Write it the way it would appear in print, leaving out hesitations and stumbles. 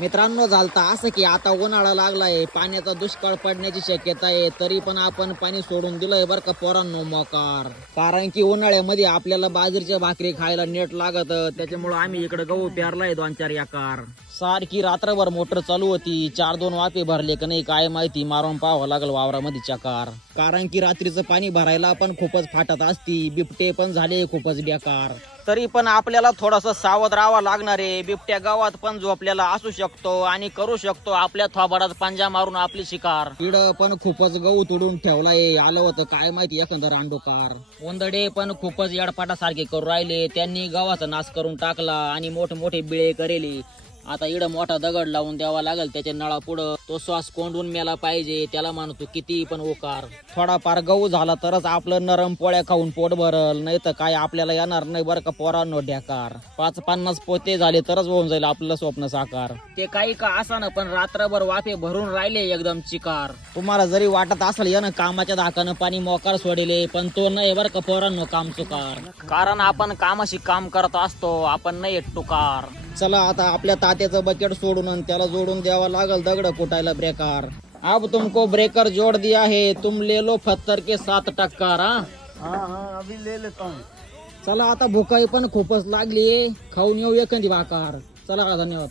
मित्रांनो झालता असं की आता उन्हाळा लागलाय, पाण्याचा दुष्काळ पडण्याची शक्यता आहे, तरी पण आपण पाणी सोडून दिलंय बरं का पोरांनो मोकार. कारण की उन्हाळ्यामध्ये आपल्याला बाजरीच्या भाकरी खायला नेट लागत, त्याच्यामुळे आम्ही इकडे गहू पेरलाय 2-4 एकर. सारखी रात्रभर मोटर चालू होती, 4-2 वाफे भरले का नाही काय माहिती, मारून पाहावं लागल वावरामध्ये चकार. कारण की रात्रीचं पाणी भरायला पण खूपच फाटत असती, बिबटे पण झाले खूपच बेकार. तरी पण आपल्याला थोडंसं सावध राहावं लागणार आहे. बिबट्या गावात पण झोपलेला असू शकतो आणि करू शकतो आपल्या थोबाडात पंजा मारून आपली शिकार. इड पण खूपच गहू तुडून ठेवलाय, आलं होतं काय माहिती एखादं रांडोकार. उंदडे पण खूपच येडपाटासारखे करू राहिले, त्यांनी गावाचा नाश करून टाकला आणि मोठमोठे बिळे करेले. आता इड मोठा दगड लावून द्यावा लागेल त्याच्या नळा पुढं, तो श्वास कोंडून मेला पाहिजे, त्याला म्हणतो किती पण उकार. थोडाफार गहू झाला तरच आपलं नरम पोळ्या खाऊन पोट भरल, नाही तर काय आपल्याला येणार नाही बरं का पोरांनो ढ्याकार. 5-50 पोते झाले तरच होऊन जाईल आपलं स्वप्न साकार. ते काही का असाना पण रात्रभर वाफे भरून राहिले एकदम चिकार. तुम्हाला जरी वाटत असेल यानं कामाच्या धाकानं पाणी मोकार सोडले, पण तो नाही बरं का पोरांनो काम चुकार. कारण आपण कामाशी काम करत असतो, आपण नाही टुकार. चला आता आपल्या तात्याचं बकेट सोडून आणि त्याला जोडून द्यावा लागल दगड कुटायला ब्रेकार. अब तुमको ब्रेकर जोड़ दिया है, तुम ले लो पत्थर के 7 टक्कर. हाँ अभी ले लेता हूँ. चला आता भुकाई पण खूपच लागली, खाऊन येऊ एखादी भाकार. चला धन्यवाद.